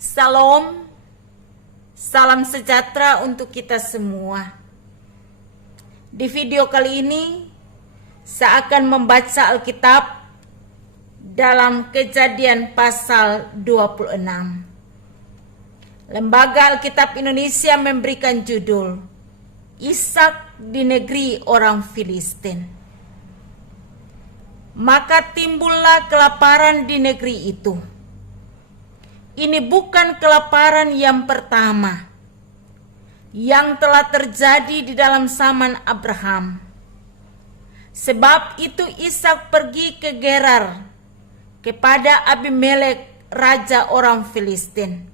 Salam, salam sejahtera untuk kita semua. Di video kali ini, saya akan membaca Alkitab dalam Kejadian pasal 26. Lembaga Alkitab Indonesia memberikan judul Ishak di negeri orang Filistin. Maka timbullah kelaparan di negeri itu. Ini bukan kelaparan yang pertama yang telah terjadi di dalam zaman Abraham. Sebab itu Ishak pergi ke Gerar kepada Abimelek, raja orang Filistin.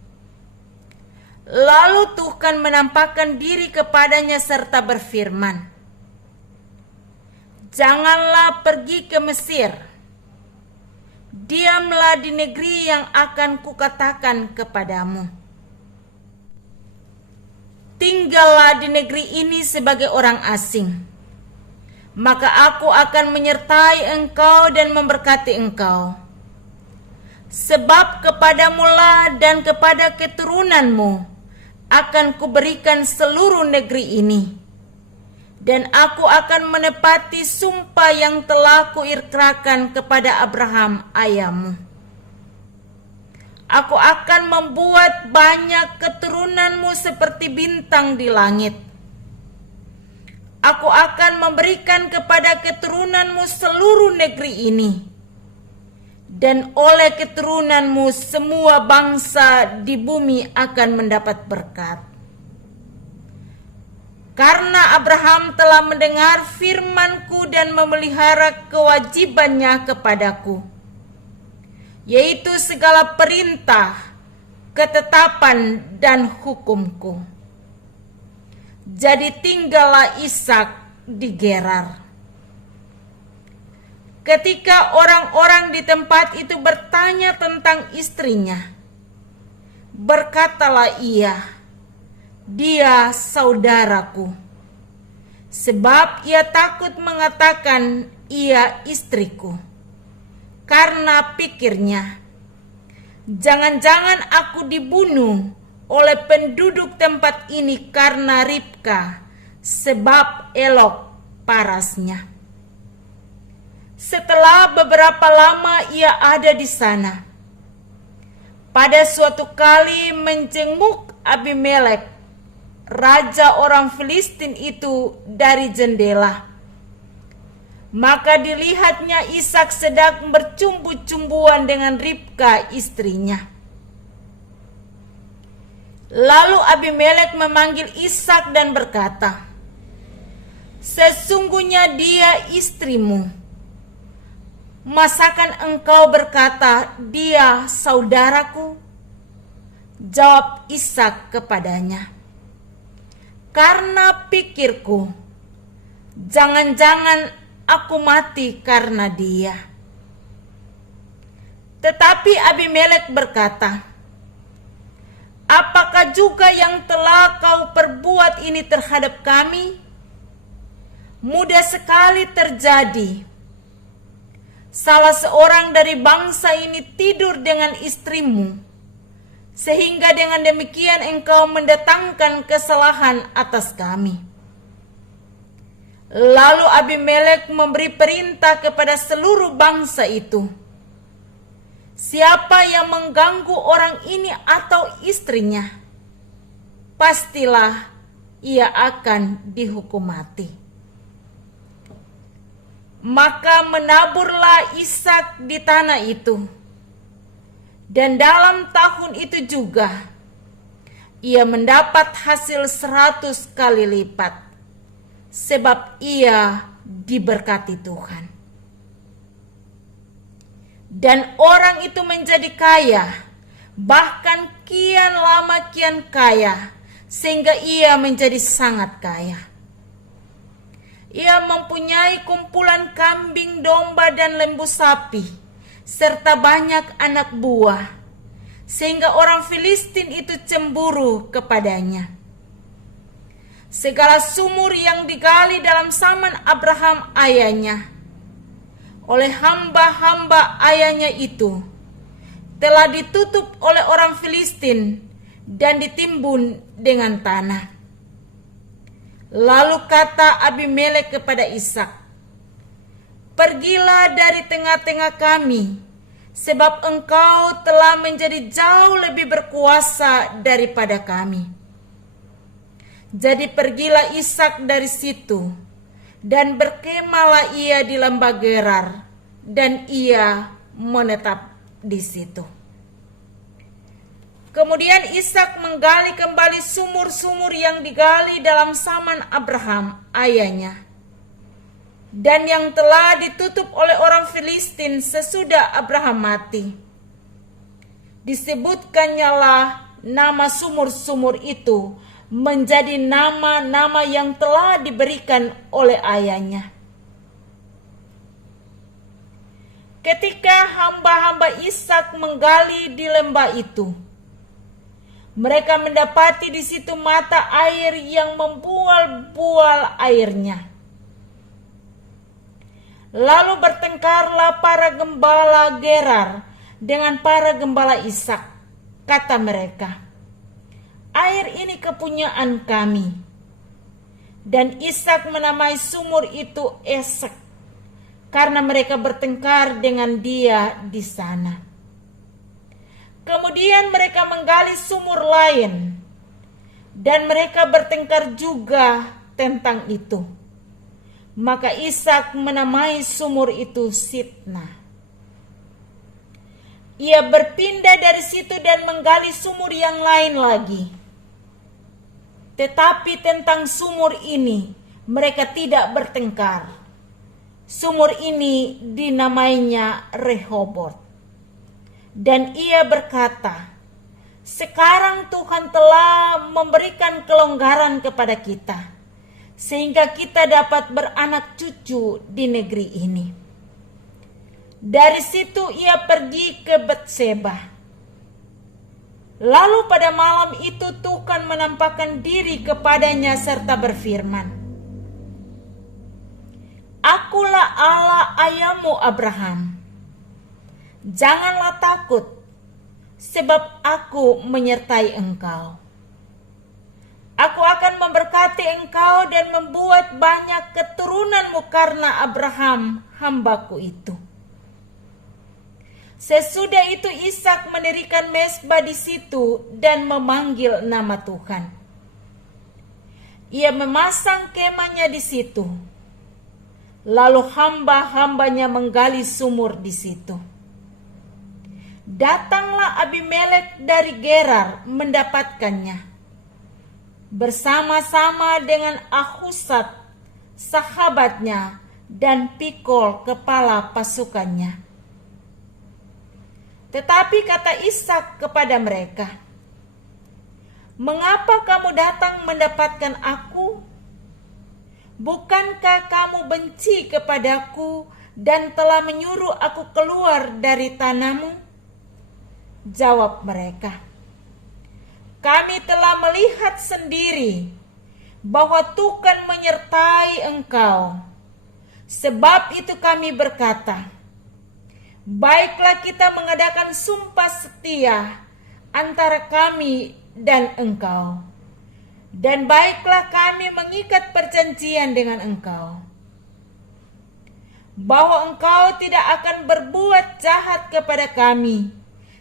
Lalu Tuhan menampakkan diri kepadanya serta berfirman, "Janganlah pergi ke Mesir. Diamlah di negeri yang akan kukatakan kepadamu. Tinggallah di negeri ini sebagai orang asing. Maka aku akan menyertai engkau dan memberkati engkau. Sebab kepadamulah dan kepada keturunanmu akan kuberikan seluruh negeri ini. Dan aku akan menepati sumpah yang telah kuikrarkan kepada Abraham ayahmu. Aku akan membuat banyak keturunanmu seperti bintang di langit. Aku akan memberikan kepada keturunanmu seluruh negeri ini. Dan oleh keturunanmu semua bangsa di bumi akan mendapat berkat. Karena Abraham telah mendengar firman-Ku dan memelihara kewajibannya kepadaku, yaitu segala perintah, ketetapan, dan hukum-Ku. Jadi tinggallah Ishak di Gerar." Ketika orang-orang di tempat itu bertanya tentang istrinya, berkatalah ia, "Dia saudaraku." Sebab ia takut mengatakan ia istriku. Karena pikirnya, jangan-jangan aku dibunuh oleh penduduk tempat ini karena Ribka, sebab elok parasnya. Setelah beberapa lama ia ada di sana. Pada suatu kali menjenguk Abimelek, raja orang Filistin itu dari jendela. Maka dilihatnya Ishak sedang bercumbu-cumbuan dengan Ribka istrinya. Lalu Abimelek memanggil Ishak dan berkata, "Sesungguhnya dia istrimu. Masakan engkau berkata, 'Dia saudaraku'?" Jawab Ishak kepadanya, "Karena pikirku, jangan-jangan aku mati karena dia." Tetapi Abimelek berkata, "Apakah juga yang telah kau perbuat ini terhadap kami? Mudah sekali terjadi. Salah seorang dari bangsa ini tidur dengan istrimu, sehingga dengan demikian engkau mendatangkan kesalahan atas kami." Lalu Abimelek memberi perintah kepada seluruh bangsa itu, "Siapa yang mengganggu orang ini atau istrinya, pastilah ia akan dihukum mati." Maka menaburlah Ishak di tanah itu. Dan dalam tahun itu juga ia mendapat hasil 100 kali lipat, sebab ia diberkati Tuhan. Dan orang itu menjadi kaya, bahkan kian lama kian kaya, sehingga ia menjadi sangat kaya. Ia mempunyai kumpulan kambing, domba, dan lembu sapi, serta banyak anak buah, sehingga orang Filistin itu cemburu kepadanya. Segala sumur yang digali dalam zaman Abraham ayahnya, oleh hamba-hamba ayahnya itu, telah ditutup oleh orang Filistin dan ditimbun dengan tanah. Lalu kata Abimelek kepada Ishak, "Pergilah dari tengah-tengah kami, sebab engkau telah menjadi jauh lebih berkuasa daripada kami." Jadi pergilah Ishak dari situ, dan berkemahlah ia di lembah Gerar, dan ia menetap di situ. Kemudian Ishak menggali kembali sumur-sumur yang digali dalam zaman Abraham ayahnya, dan yang telah ditutup oleh orang Filistin sesudah Abraham mati. Disebutkannya lah nama sumur-sumur itu menjadi nama-nama yang telah diberikan oleh ayahnya. Ketika hamba-hamba Ishak menggali di lembah itu, mereka mendapati di situ mata air yang membual-bual airnya. Lalu bertengkarlah para gembala Gerar dengan para gembala Ishak. Kata mereka, "Air ini kepunyaan kami." Dan Ishak menamai sumur itu Esek, karena mereka bertengkar dengan dia di sana. Kemudian mereka menggali sumur lain, dan mereka bertengkar juga tentang itu. Maka Ishak menamai sumur itu Sitnah. Ia berpindah dari situ dan menggali sumur yang lain lagi. Tetapi tentang sumur ini mereka tidak bertengkar. Sumur ini dinamainya Rehobot. Dan ia berkata, "Sekarang Tuhan telah memberikan kelonggaran kepada kita, sehingga kita dapat beranak cucu di negeri ini." Dari situ ia pergi ke Betseba. Lalu pada malam itu Tuhan menampakkan diri kepadanya serta berfirman, "Akulah Allah ayahmu Abraham. Janganlah takut, sebab aku menyertai engkau. Aku akan memberkati engkau dan membuat banyak keturunanmu karena Abraham hambaku itu." Sesudah itu Ishak mendirikan mezbah di situ dan memanggil nama Tuhan. Ia memasang kemahnya di situ. Lalu hamba-hambanya menggali sumur di situ. Datanglah Abimelek dari Gerar mendapatkannya, bersama-sama dengan Ahuzat sahabatnya dan Pikol kepala pasukannya. Tetapi kata Ishak kepada mereka, "Mengapa kamu datang mendapatkan aku? Bukankah kamu benci kepadaku dan telah menyuruh aku keluar dari tanahmu?" Jawab mereka, "Kami telah melihat sendiri bahwa Tuhan menyertai engkau. Sebab itu kami berkata, baiklah kita mengadakan sumpah setia antara kami dan engkau. Dan baiklah kami mengikat perjanjian dengan engkau, bahwa engkau tidak akan berbuat jahat kepada kami,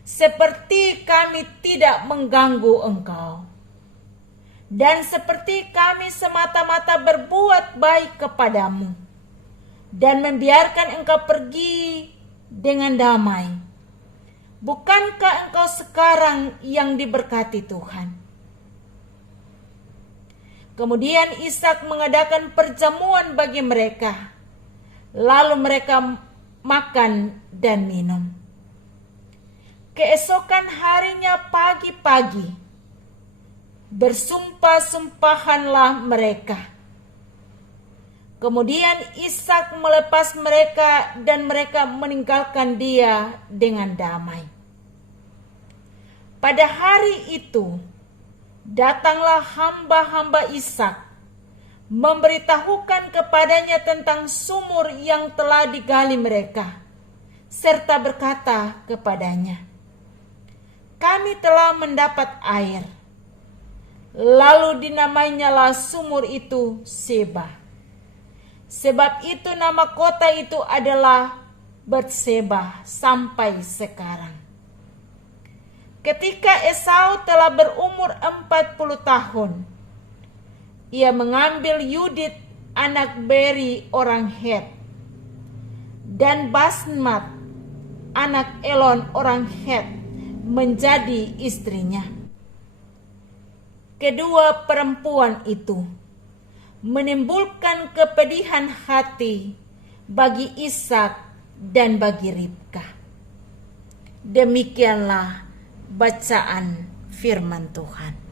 seperti kami tidak mengganggu engkau. Dan seperti kami semata-mata berbuat baik kepadamu, dan membiarkan engkau pergi dengan damai. Bukankah engkau sekarang yang diberkati Tuhan?" Kemudian Ishak mengadakan perjamuan bagi mereka. Lalu mereka makan dan minum. Keesokan harinya pagi-pagi, bersumpah-sumpahanlah mereka. Kemudian Ishak melepas mereka dan mereka meninggalkan dia dengan damai. Pada hari itu, datanglah hamba-hamba Ishak, memberitahukan kepadanya tentang sumur yang telah digali mereka, serta berkata kepadanya, kami telah mendapat air. Lalu dinamainyalah sumur itu Seba. Sebab itu nama kota itu adalah Betseba sampai sekarang. Ketika Esau telah berumur 40 tahun, ia mengambil Yudit anak Beri orang Het, dan Basmat anak Elon orang Het menjadi istrinya. Kedua perempuan itu menimbulkan kepedihan hati bagi Ishak dan bagi Ribka. Demikianlah bacaan firman Tuhan.